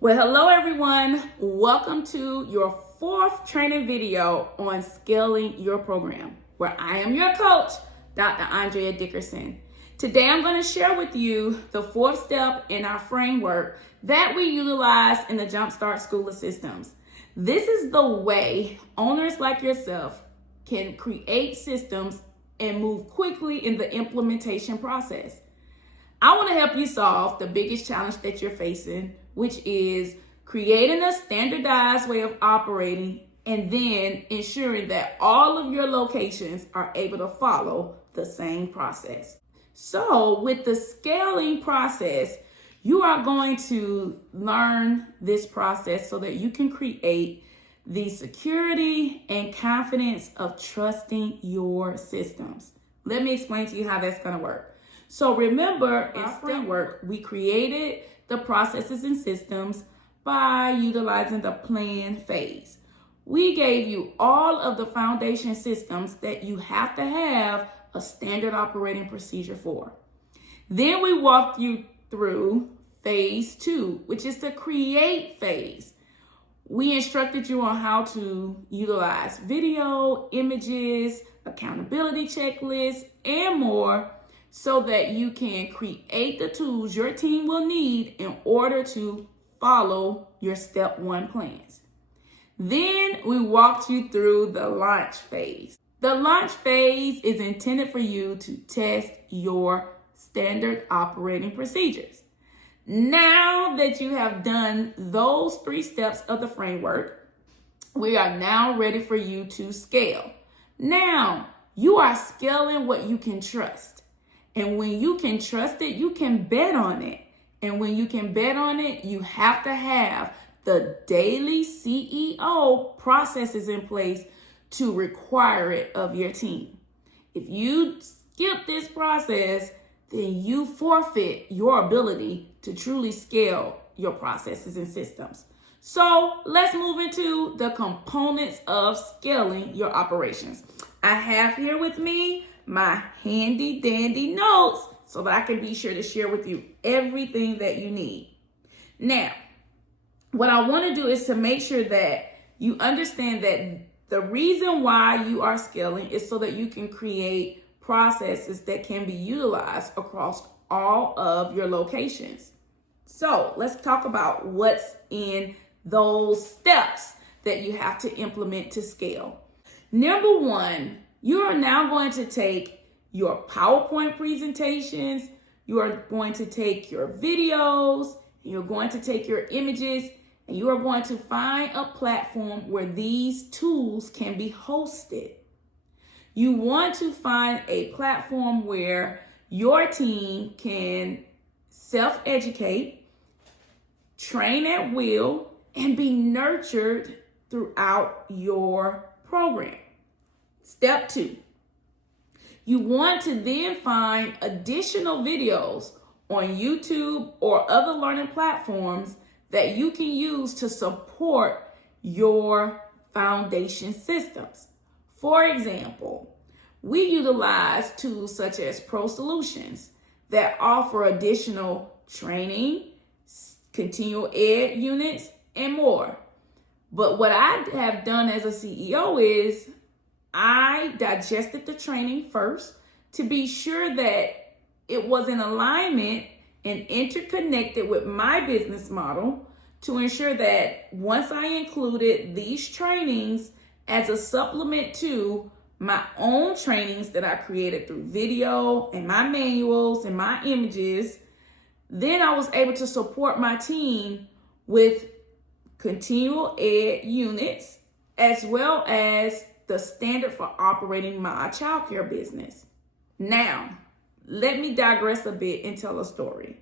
Well, hello everyone. Welcome to your fourth training video on scaling your program, where I am your coach, Dr. Andrea Dickerson. Today, I'm going to share with you the fourth step in our framework that we utilize in the Jumpstart School of Systems. This is the way owners like yourself can create systems and move quickly in the implementation process. I want to help you solve the biggest challenge that you're facing, which is creating a standardized way of operating and then ensuring that all of your locations are able to follow the same process. So with the scaling process, you are going to learn this process so that you can create the security and confidence of trusting your systems. Let me explain to you how that's going to work. So remember, in our framework, we created the processes and systems by utilizing the plan phase. We gave you all of the foundation systems that you have to have a standard operating procedure for. Then we walked you through phase 2, which is the create phase. We instructed you on how to utilize video, images, accountability checklists, and more, so that you can create the tools your team will need in order to follow your step 1 plans. Then we walked you through the launch phase. The launch phase is intended for you to test your standard operating procedures. Now that you have done those 3 steps of the framework, we are now ready for you to scale. Now, you are scaling what you can trust. And when you can trust it, you can bet on it. And when you can bet on it, you have to have the daily CEO processes in place to require it of your team. If you skip this process, then you forfeit your ability to truly scale your processes and systems. So let's move into the components of scaling your operations. I have here with me my handy dandy notes so that I can be sure to share with you everything that you need. Now, what I want to do is to make sure that you understand that the reason why you are scaling is so that you can create processes that can be utilized across all of your locations. So let's talk about what's in those steps that you have to implement to scale. Number 1, you are now going to take your PowerPoint presentations, you are going to take your videos, you're going to take your images, and you are going to find a platform where these tools can be hosted. You want to find a platform where your team can self-educate, train at will, and be nurtured throughout your program. Step 2, you want to then find additional videos on YouTube or other learning platforms that you can use to support your foundation systems. For example, we utilize tools such as Pro Solutions that offer additional training, continual ed units, and more. But what I have done as a CEO is I digested the training first to be sure that it was in alignment and interconnected with my business model to ensure that once I included these trainings as a supplement to my own trainings that I created through video and my manuals and my images, then I was able to support my team with continual ed units as well as the standard for operating my childcare business. Now, let me digress a bit and tell a story.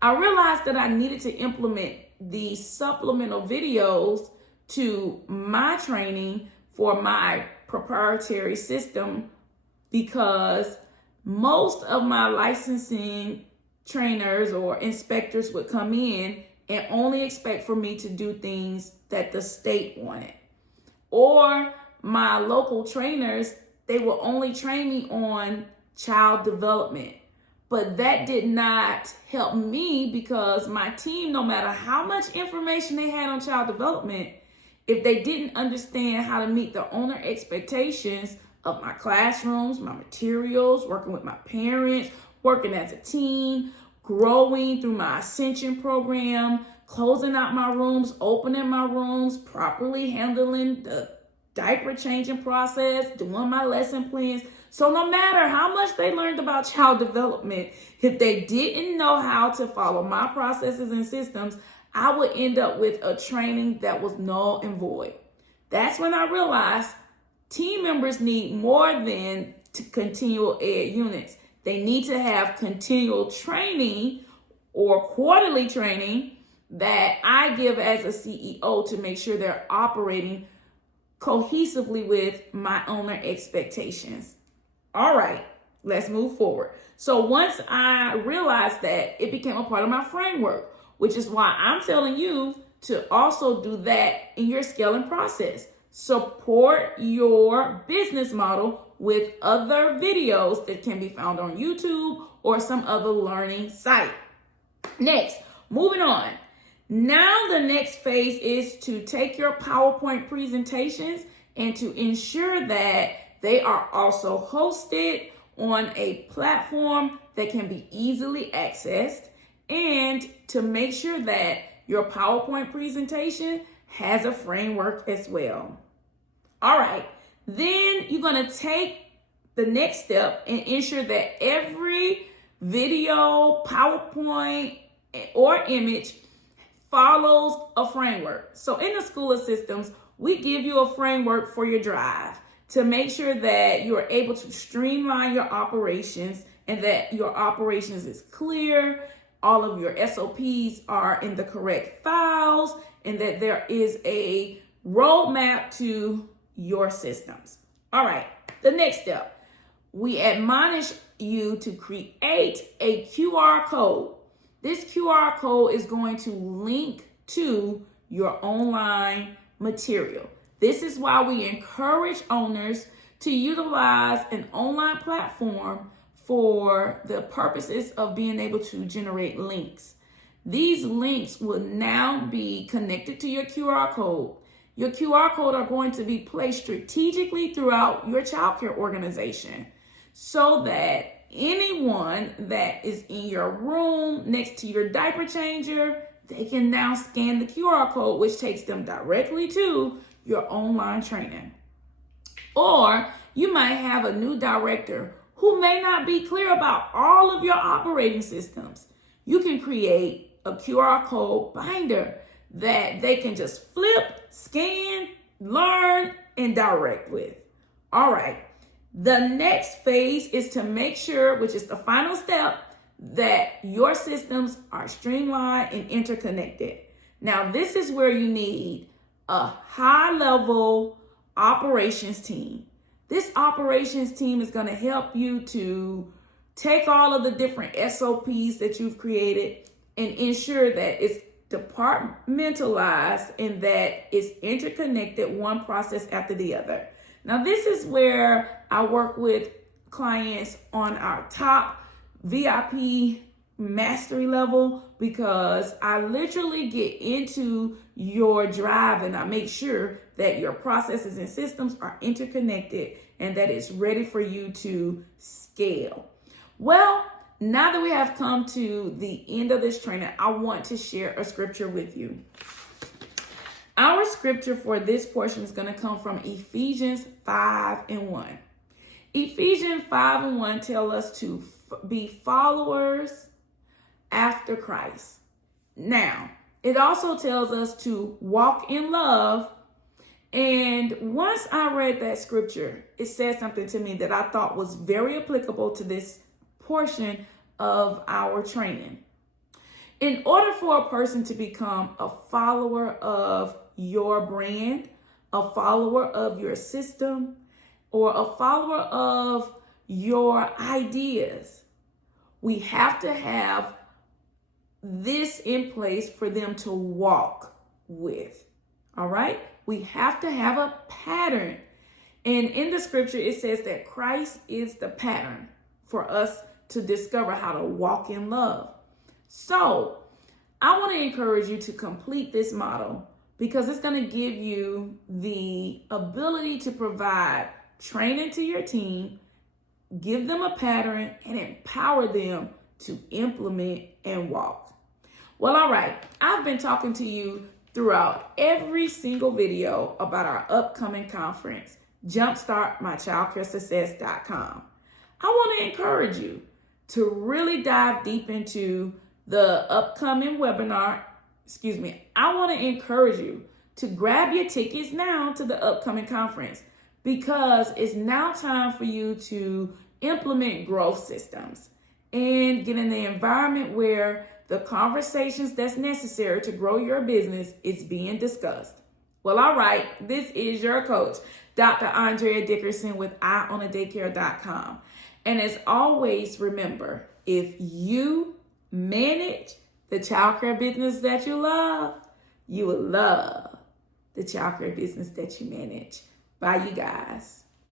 I realized that I needed to implement these supplemental videos to my training for my proprietary system because most of my licensing trainers or inspectors would come in and only expect for me to do things that the state wanted. Or my local trainers, they will only train me on child development. But that did not help me because my team, no matter how much information they had on child development, if they didn't understand how to meet the owner expectations of my classrooms, my materials, working with my parents, working as a team, growing through my Ascension program, closing out my rooms, opening my rooms, properly handling the diaper changing process, doing my lesson plans. So no matter how much they learned about child development, if they didn't know how to follow my processes and systems, I would end up with a training that was null and void. That's when I realized team members need more than continual ed units. They need to have continual training or quarterly training that I give as a CEO to make sure they're operating cohesively with my owner expectations. All right, let's move forward. So once I realized that, it became a part of my framework, which is why I'm telling you to also do that in your scaling process. Support your business model with other videos that can be found on YouTube or some other learning site. Next, moving on. Now the next phase is to take your PowerPoint presentations and to ensure that they are also hosted on a platform that can be easily accessed, and to make sure that your PowerPoint presentation has a framework as well. All right, then you're going to take the next step and ensure that every video, PowerPoint, or image follows a framework. So in the School of Systems, we give you a framework for your drive to make sure that you're able to streamline your operations and that your operations is clear, all of your SOPs are in the correct files, and that there is a roadmap to your systems. All right, the next step, we admonish you to create a QR code. This QR code is going to link to your online material. This is why we encourage owners to utilize an online platform for the purposes of being able to generate links. These links will now be connected to your QR code. Your QR code are going to be placed strategically throughout your childcare organization so that anyone that is in your room next to your diaper changer, they can now scan the QR code, which takes them directly to your online training. Or you might have a new director who may not be clear about all of your operating systems. You can create a QR code binder that they can just flip, scan, learn, and direct with. All right. The next phase is to make sure, which is the final step, that your systems are streamlined and interconnected. Now, this is where you need a high-level operations team. This operations team is going to help you to take all of the different SOPs that you've created and ensure that it's departmentalized and that it's interconnected, one process after the other. Now, this is where I work with clients on our top VIP mastery level, because I literally get into your drive and I make sure that your processes and systems are interconnected and that it's ready for you to scale. Well, now that we have come to the end of this training, I want to share a scripture with you. Our scripture for this portion is going to come from Ephesians 5:1. Ephesians 5:1 tell us to be followers after Christ. Now, it also tells us to walk in love. And once I read that scripture, it said something to me that I thought was very applicable to this portion of our training. In order for a person to become a follower of your brand, a follower of your system, or a follower of your ideas, we have to have this in place for them to walk with. All right? We have to have a pattern. And in the scripture, it says that Christ is the pattern for us to discover how to walk in love. So I want to encourage you to complete this model because it's going to give you the ability to provide training to your team, give them a pattern, and empower them to implement and walk. Well, all right, I've been talking to you throughout every single video about our upcoming conference, JumpstartMyChildCareSuccess.com. I want to encourage you to really dive deep into the upcoming webinar. I want to encourage you to grab your tickets now to the upcoming conference because it's now time for you to implement growth systems and get in the environment where the conversations that's necessary to grow your business is being discussed. Well, all right, this is your coach, Dr. Andrea Dickerson with EyeOnADaycare.com. And as always, remember, if you manage the childcare business that you love, you will love the childcare business that you manage. Bye, you guys.